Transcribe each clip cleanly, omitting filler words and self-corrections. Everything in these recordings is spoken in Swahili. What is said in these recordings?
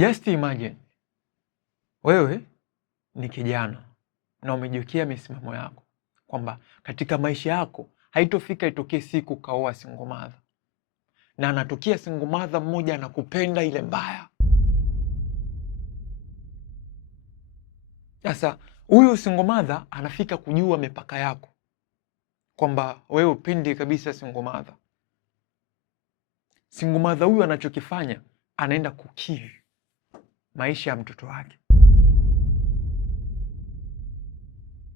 Just imagine wewe ni kijana na umejiwekea misimamo yako kwamba katika maisha yako haitofika itokee siku kaoa single mother, na anatokea single mother mmoja anakupenda ile mbaya. Sasa huyu single mother anafika kujua mipaka yako kwamba wewe upendi kabisa single mother. Single mother huyu anachokifanya, anaenda kukill maisha ya mtoto wake.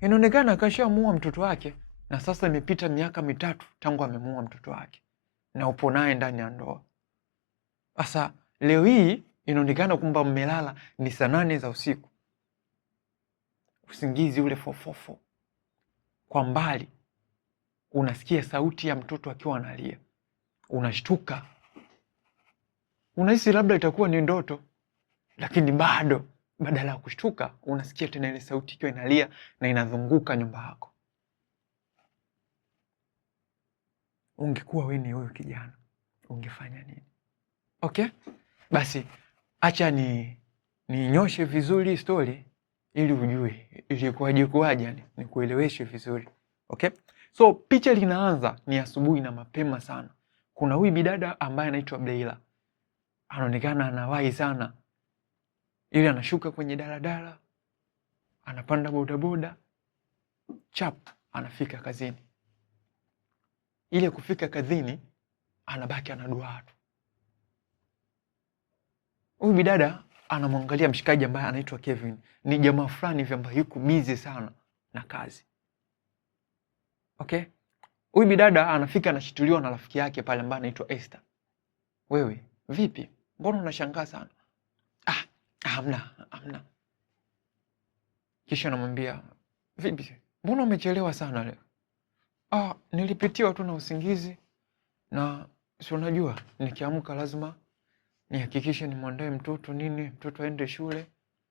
Inaonekana akashamuua mtoto wake, na sasa imepita miaka 3 tangu amemuua mtoto wake, na upo naye ndani ya ndoa. Sasa leo hii inaonekana kwamba mmelala ni saa 8 za usiku, usingizi ule fofofo. Kwa mbali unasikia sauti ya mtoto akiwa analia, unashtuka, unahisi labda itakuwa ni ndoto, lakini bado badala ya kushtuka unasikia tena ile sauti ikiwa inalia na inazunguka nyumba yako. Ungekuwa wewe ni huyo kijana, ungefanya nini? Okay? Basi acha ninyoshe vizuri story ili ujue ilikuwaje kuwaje, nikueleweshe vizuri. Okay? So picha linaanza ni asubuhi na mapema sana. Kuna huyu bidada ambaye anaitwa Blaila. Anaonekana anawahi sana. Ili anashuka kwenye daladala, anapanda bodaboda, chap anafika kazini. Ile kufika kazini anabaki anaduaa tu. Huyu bidada anamwangalia mshikaji ambaye anaitwa Kevin. Ni jamaa fulani hivi ambaye yuko busy sana na kazi. Okay? Huyu bidada anafika anashituliwa na rafiki yake pale ambaye anaitwa Esther. Wewe, vipi? Mbona unashangaa sana? Hamna. Kisha anamwambia, vipi? Mbona umechelewa sana leo? Nilipitiwa tu na usingizi, na si unajua nikiamka lazima nihakikishe nimwandae mtoto mtoto aende shule.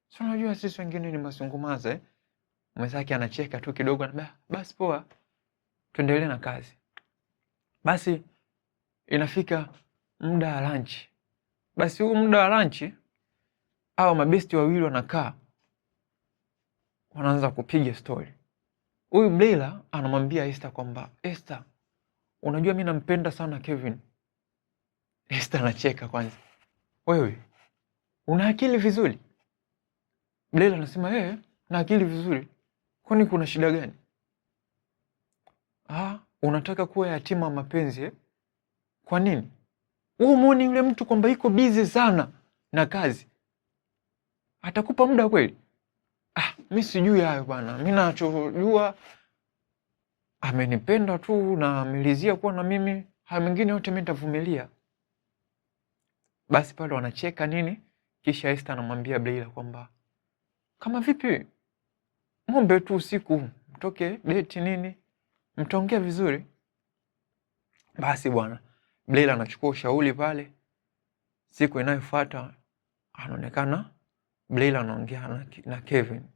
Si unajua sisi wengine ni masungumaza. Mwenzake anacheka tu kidogo, anambia basi poa, tuendelee na kazi. Basi inafika muda wa lunch. Basi huu muda wa lunch hao mabesti wawili wanakaa, wanaanza kupiga story. Huyu Blaila anamwambia Esther kwamba Esther, unajua mimi nampenda sana Kevin. Esther anacheka kwanza. Wewe una akili vizuri? Blaila anasema na akili vizuri. Kwani kuna shida gani? Unataka kuwa yatima mapenzi? Kwa nini? Wewe muone yule mtu kwamba yuko busy sana na kazi, atakupa muda kweli? Mimi sijui hayo bwana. Mimi nachojua amenipenda tu na amelizia kuwa na mimi, haya mengine yote mimi nitavumilia. Basi pale wanacheka kisha Esther anamwambia Blaila kwamba kama vipi, ng'ombe tu usiku mtoke date mtaongea vizuri. Basi bwana, Blaila anachukua ushauri pale. Siku inayofuata anaonekana Blaila anaongea na Kevin.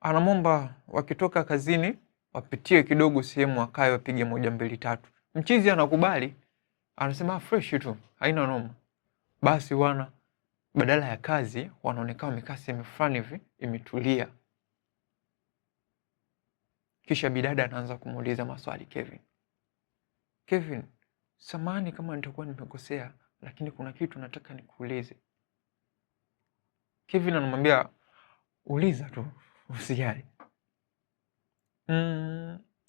Anamwomba wakitoka kazini wapitie kidogo sehemu wakae wapige 1 2 3. Mchizi anakubali, anasema fresh tu, haina noma. Basi badala ya kazi wanaonekana wamekaa sehemu fulani hivi imetulia. Kisha bidada anaanza kumuuliza maswali Kevin, samahani kama nitakuwa nimekosea, lakini kuna kitu nataka nikuulize. Kevin anamwambia uliza tu, usijali.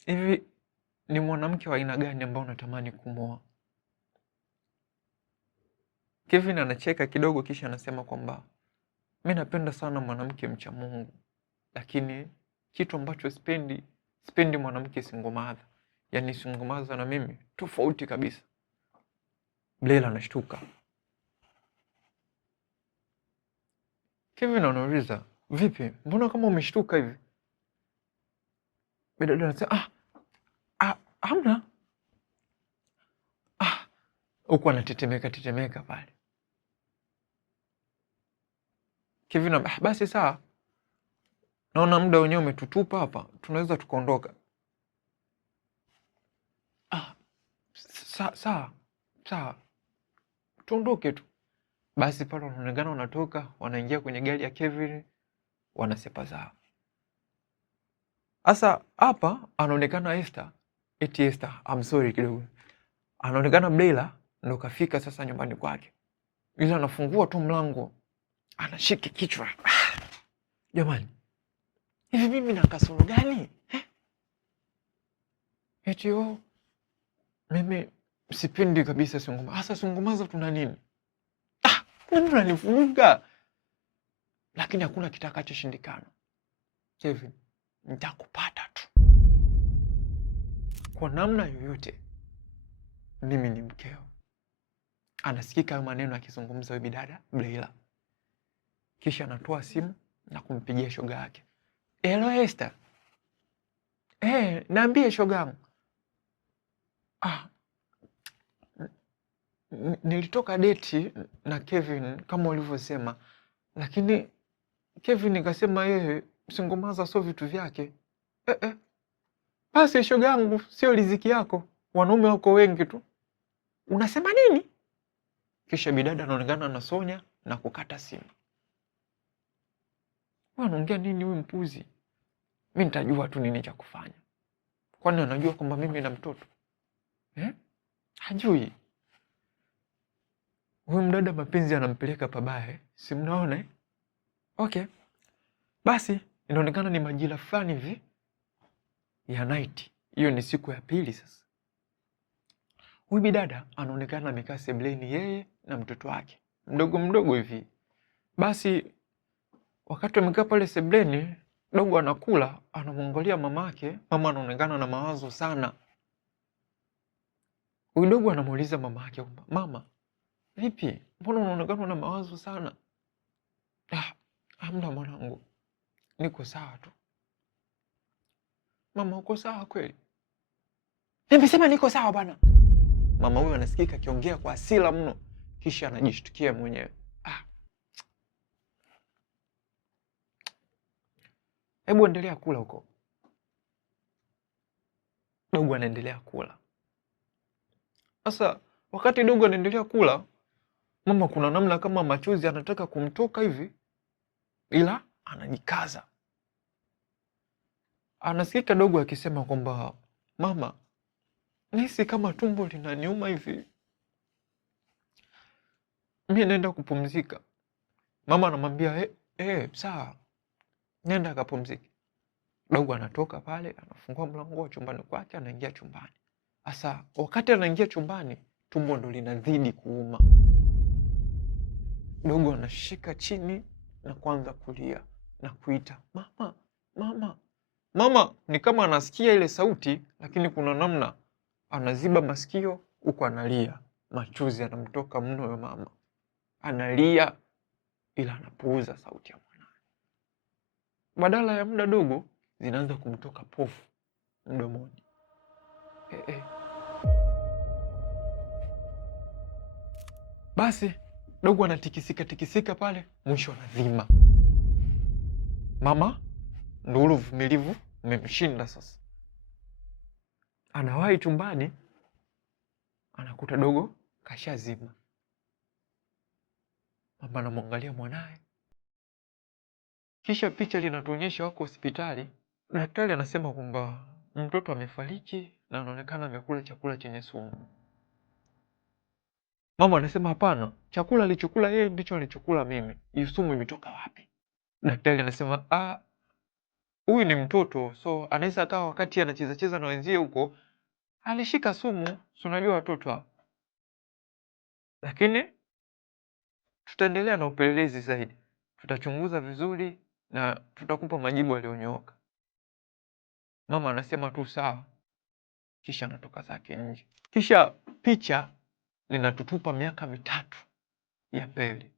Hivi ni mwanamke wa aina gani ambao unatamani kumwoa? Kevin anacheka kidogo kisha anasema kwamba mimi napenda sana mwanamke mcha Mungu, lakini kitu ambacho sipendi mwanamke single mother. Yaani single mother na mimi tofauti kabisa. Blaila anashtuka. Kevin anauliza, vipi? Mbona kama umeshtuka hivi? Bidada anasema hamna. Huko anatetemeka pale. Kevin basi sawa. Naona muda wenyewe umetutupa hapa, tunaweza tukaondoka. Sawa. Tuondoke tu. Basi pale wanaonekana wanatoka, wanaingia kwenye gari ya Kevin, wanasepa zao. Sasa hapa anaonekana Esther, eti Esther, I'm sorry kidogo. Anaonekana Bella ndo kafika sasa nyumbani kwake. Ila anafungua tu mlango, anashika kichwa. Jamani, hivi mimi na kasoro gani? Eti mimi sipendi kabisa sunguma. Asa sungumaza tuna nini? Nani unanivuruga? Lakini hakuna kitakachoshindikana. Kevin, nitakupata tu. Kwa namna yoyote, mimi ni mkeo. Anasikika hayo maneno akizungumza bibi dada Bella. Kisha anatoa simu na kumpigia shoga yake. Hello Esther. Niambie shogangu. Nilitoka deti na Kevin kama ulivyosema, lakini Kevin nikasema yeye singomaza sio vitu vyake. Basi shogangu, sio riziki yako, wanaume wako wengi tu. Unasema nini? Kisha bidada anaonekana anasonya na kukata simu. Anaongea nini huyu mpuzi? Mimi nitajua tu nini cha kufanya. Kwani anajua kwamba mimi na mtoto? Hajui. Huyu mdada mapenzi anampeleka pabaya, si mnaona? Okay. Basi inaonekana ni majira fulani hivi ya night. Hiyo ni siku ya pili sasa. Huyu bidada anaonekana amekaa sebleni yeye na mtoto wake mdogo mdogo hivi. Basi wakati amekaa pale sebleni, dogo anakula, anamwangalia mamake. Mama anaonekana na mawazo sana. Huyu dogo anamuuliza mamake, mama, vipi? Mbona unaonekana na mawazo sana? Hamna mwanangu, niko sawa tu. Mama, uko sawa kweli? Nimesema niko sawa bwana. Mama huyu anasikika akiongea kwa hasira mno, kisha anajishtukia mwenyewe. Hebu endelea kula huko. Dogo anaendelea kula. Sasa wakati dogo anaendelea kula, mama kuna namna kama machozi anataka kumtoka hivi, ila anajikaza. Anasikika dogo akisema kwamba, mama, nihisi kama tumbo linaniuma hivi, mimi naenda kupumzika. Mama anamwambia sawa, nenda akapumzike. Dogo anatoka pale, anafungua mlango wa chumbani kwake, anaingia chumbani. Sasa wakati anaingia chumbani, tumbo ndo linazidi kuuma. Dogo anashika chini na kuanza kulia na kuita, mama, mama. Mama ni kama anasikia ile sauti, lakini kuna namna anaziba masikio huko analia. Machozi yanamtoka mno ya mama. Analia ila anapuuza sauti ya mwanae. Badala ya muda dogo zinaanza kumtoka pofu mdomoni. Basi dogo anatikisika tikisika pale, mwisho anazima. Mama ndo ule uvumilivu umemshinda sasa. Anawahi chumbani, anakuta dogo kashazima. Mama anamwangalia mwanae. Kisha picha linatuonyesha wako hospitali. Daktari anasema kwamba mtoto amefariki na anaonekana amekula chakula chenye sumu. Mama anasema hapana, chakula alichokula yeye ndicho alichokula mimi. Hiyo sumu imetoka wapi? Daktari anasema huyu ni mtoto, so anaweza akawa wakati anacheza cheza na wenzie huko alishika sumu, si unajua watoto hao. Lakini tutaendelea na upelelezi zaidi. Tutachunguza vizuri na tutakupa majibu yaliyonyooka. Mama anasema tu sawa. Kisha anatoka zake nje. Kisha picha linatutupa miaka 3 ya mbele.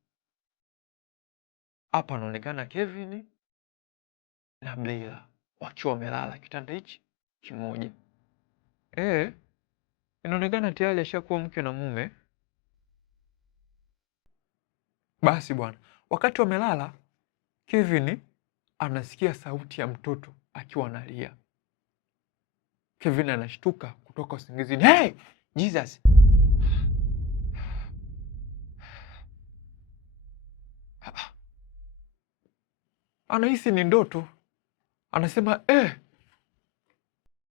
Hapa anaonekana Kevin na Bella wakiwa wamelala kitanda hichi kimoja. Inaonekana tayari ashakuwa mke na mume. Basi bwana, wakati wamelala, Kevin anasikia sauti ya mtoto akiwa analia. Kevin anashtuka kutoka usingizini. Hey! Jesus! anahisi ni ndoto, anasema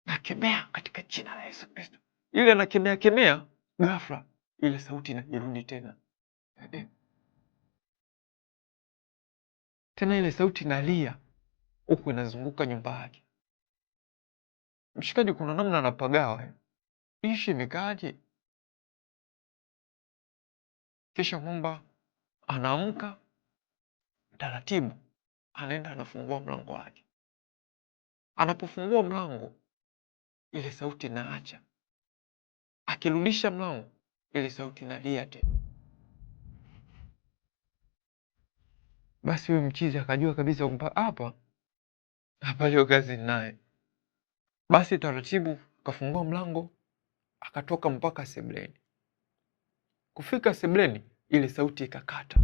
nakemea katika jina la Yesu Kristo. Ile anakemea, ghafla ile sauti inajirudi tena. Tena ile sauti inalia huku inazunguka nyumba yake. Mshikaji kuna namna anapagawa. Ishi imekaaje? Kisha Mwamba anaamka taratibu, anaenda anafungua mlango wake. Anapofungua mlango, ile sauti inaacha. Akirudisha mlango, ile sauti inalia tena. Basi huyo mchizi akajua kabisa kwamba hapa leo kazi naye. Basi taratibu akafungua mlango, akatoka mpaka sebuleni. Kufika sebuleni, ile sauti ikakata.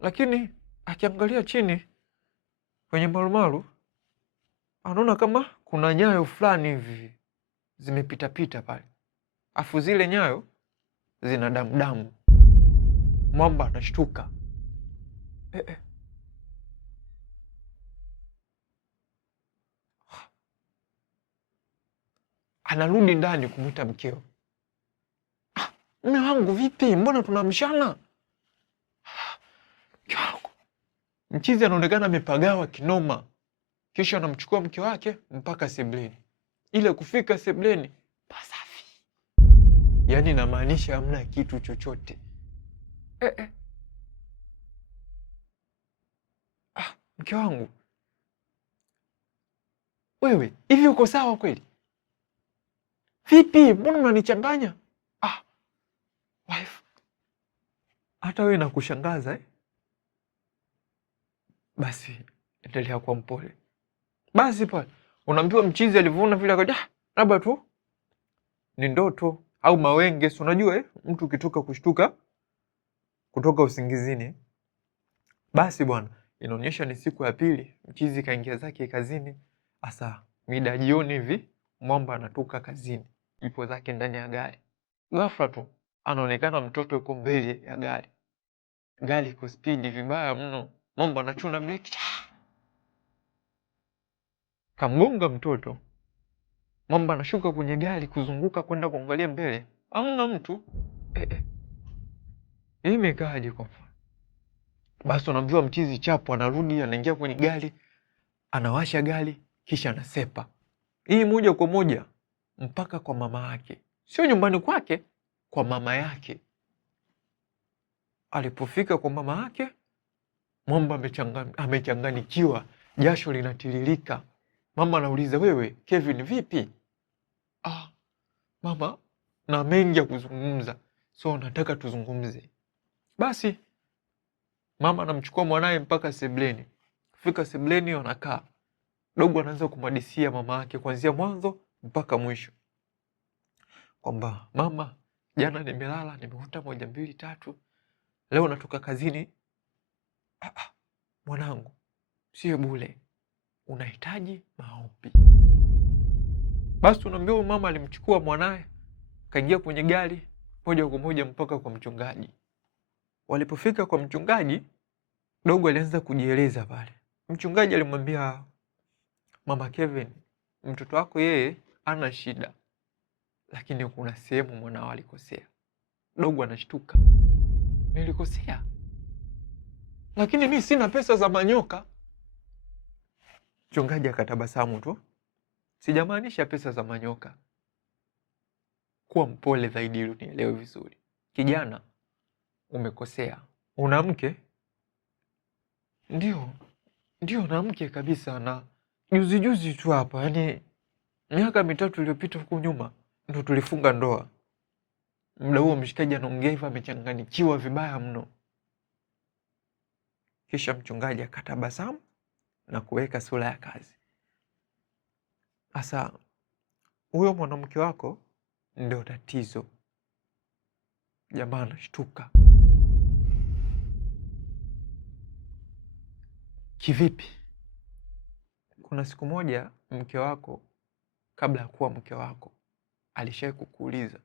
Lakini akiangalia chini kwenye marumaru, anaona kama kuna nyayo fulani hivi zimepita pale. Afu zile nyayo zina damu. Mwamba anashtuka. Anarudi ndani kumwita mkeo. Mume wangu vipi? Mbona tunamshana? Mchizi anaonekana amepagawa kinoma. Kisha anamchukua mke wake mpaka sebuleni. Ile kufika sebuleni, pasafi. Yaani inamaanisha hamna kitu chochote. Mke wangu, wewe hivi uko sawa kweli? Vipi? Mbona unanichanganya? Wife, hata wewe nakushangaza Basi endelea kuwa mpole. Basi pale unaambiwa mchizi alivyoona vile akaja, labda tu ni ndoto au mawenge, si unajua mtu ukitoka kushtuka kutoka usingizini. Basi bwana, inaonyesha ni siku ya pili, mchizi kaingia zake kazini. Asa mida jioni hivi, Mwamba anatoka kazini, ipo zake ndani ya gari. Ghafla tu anaonekana mtoto yuko mbele ya gari. Gari iko spidi vibaya mno. Mwamba anachuna breki, kamgonga mtoto. Mwamba anashuka kwenye gari kuzunguka kwenda kuangalia mbele, hamna mtu. Hii imekaaje kwa mfano? Basi unaambiwa mchizi chapu anarudi, anaingia kwenye gari, anawasha gari, kisha anasepa. Hii moja kwa moja mpaka kwa mama yake. Sio nyumbani kwake, kwa mama yake. Alipofika kwa mama yake, Mwamba amechanganikiwa, jasho linatiririka. Mama anauliza, wewe Kevin vipi? Mama, na mengi ya kuzungumza, so nataka tuzungumze. Basi mama anamchukua mwanae mpaka sebuleni. Kufika sebuleni wanakaa. Dogo anaanza kumhadithia mama yake kuanzia mwanzo mpaka mwisho. Kwamba mama, jana nimelala, nimeota 1 2 3. Leo natoka kazini. Mwanangu, sio bure. Unahitaji maombi. Basi unaambiwa mama alimchukua mwanae, kaingia kwenye gari moja kwa moja mpaka kwa mchungaji. Walipofika kwa mchungaji, dogo alianza kujieleza pale. Mchungaji alimwambia mama Kevin, mtoto wako yeye ana shida, lakini kuna sehemu mwanao alikosea. Dogo anashtuka. Nilikosea? Lakini mimi sina pesa za manyoka. Mchungaji akatabasamu tu. Sijamaanisha pesa za manyoka. Kuwa mpole zaidi ili unielewe vizuri. Kijana, umekosea. Una mke? Ndio na mke kabisa, na juzi tu hapa, yaani miaka 3 iliyopita huko nyuma ndo tulifunga ndoa. Muda huo mshikaji anaongea hivyo amechanganyikiwa vibaya mno. Kisha mchungaji akatabasamu na kuweka sura ya kazi. Asa huyo mwanamke wako ndio tatizo. Jamaa anashtuka. Kivipi? Kuna siku moja mke wako, kabla ya kuwa mke wako, alishawahi kukuuliza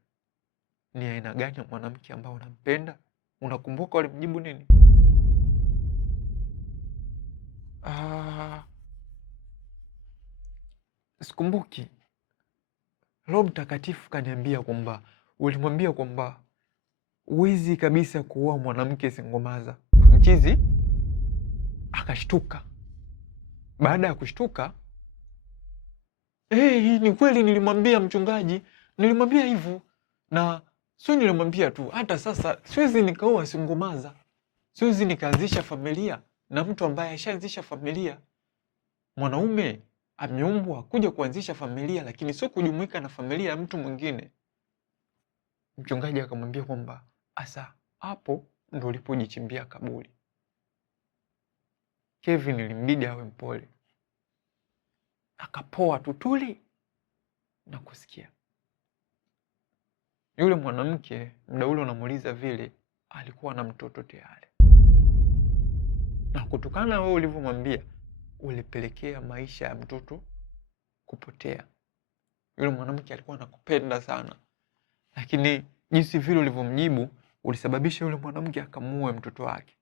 ni aina gani ya mwanamke ambao unampenda? Unakumbuka walimjibu nini? Sikumbuki. Roho Mtakatifu kaniambia kwamba ulimwambia kwamba huwezi kabisa kuoa mwanamke singomaza. Mchizi akashtuka. Baada ya kushtuka, ni kweli nilimwambia mchungaji, nilimwambia hivyo. Na sio nilimwambia tu, hata sasa siwezi nikaoa singomaza. Siwezi nikaanzisha familia na mtu ambaye ashaanzisha familia. Mwanaume ameumbwa kuja kuanzisha familia, lakini sio kujumuika na familia ya mtu mwingine. Mchungaji akamwambia kwamba asa hapo ndo ulipojichimbia kaburi. Kevin ilimbidi awe mpole, akapoa tutuli na kusikia. Yule mwanamke muda ule unamuuliza vile, alikuwa na mtoto tayari, na kutokana wewe ulivyomwambia ulipelekea maisha ya mtoto kupotea. Yule mwanamke alikuwa anakupenda sana, lakini jinsi vile ulivyomjibu ulisababisha yule mwanamke akamuue mtoto wake.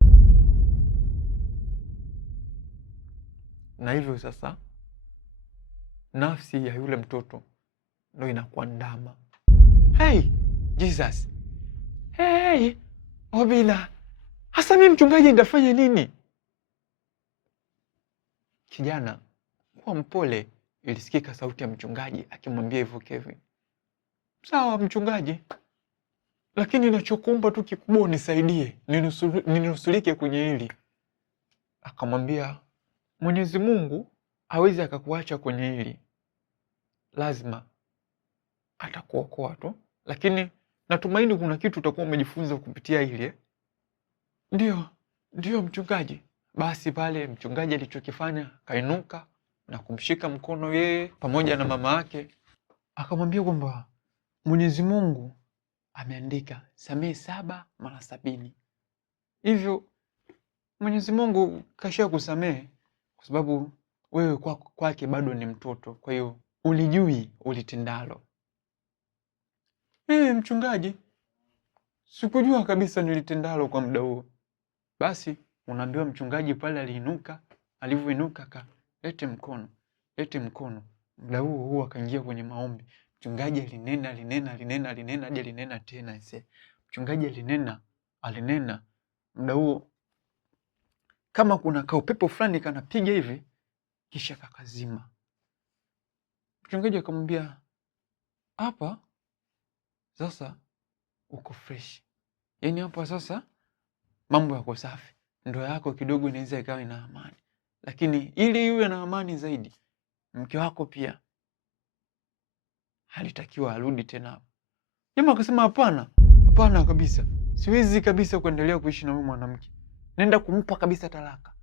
Na hivyo sasa nafsi ya yule mtoto ndio inakuandama. Hey, Jesus. Hey, Obina. Hasa mimi mchungaji nitafanya nini? Kijana, kuwa mpole. Ilisikika sauti ya mchungaji akimwambia hivyo Kevin. Sawa mchungaji, lakini ninachokuomba tu kikubwa unisaidie, ninusurike kwenye hili. Akamwambia, Mwenyezi Mungu hawezi akakuacha kwenye hili. Lazima atakuokoa tu, lakini natumaini kuna kitu utakuwa umejifunza kupitia hili. Ndio mchungaji. Basi pale mchungaji alichokifanya, kainuka na kumshika mkono yeye pamoja na mama yake, akamwambia kwamba Mwenyezi Mungu ameandika samehe 7 mara 70. Hivyo Mwenyezi Mungu kasha kusamehe kwa sababu wewe kwake bado ni mtoto. Kwa hiyo ulijui ulitendalo. Mchungaji, sikujua kabisa nilitendalo kwa muda huo. Basi unaambiwa mchungaji pale aliinuka, alivyoinuka lete mkono. Muda huo akaingia kwenye maombi. Mchungaji alinena hadi alinena tena ise. Mchungaji alinena. Muda huo kama kuna kaupepo fulani kanapiga hivi kisha kakazima. Mchungaji akamwambia, hapa sasa uko fresh. Yaani hapa sasa mambo yako safi. Ndoa yako kidogo inaweza ikawa ina amani. Lakini ili iwe na amani zaidi, mke wako pia halitakiwa arudi tena. Jamaa akasema hapana kabisa. Siwezi kabisa kuendelea kuishi na huyu mwanamke. Nenda kumpa kabisa talaka.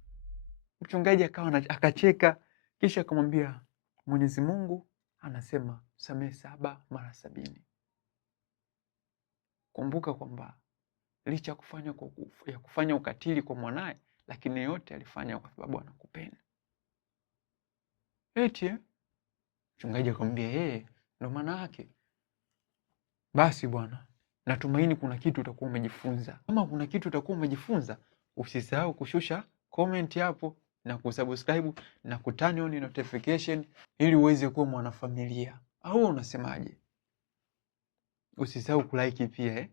Mchungaji akacheka kisha akamwambia, Mwenyezi Mungu anasema samehe 7 mara 70. Kumbuka kwamba licha ya kufanya ukatili kwa mwanae, lakini yote alifanya kwa sababu anakupenda. Mchungaji akamwambia ndo maana yake. Basi bwana, natumaini kuna kitu utakuwa umejifunza. Kama kuna kitu utakuwa umejifunza, usisahau kushusha comment hapo na kusubscribe na kutani on notification ili uweze kuwa mwanafamilia. Au unasemaje? Usisahau kulike pia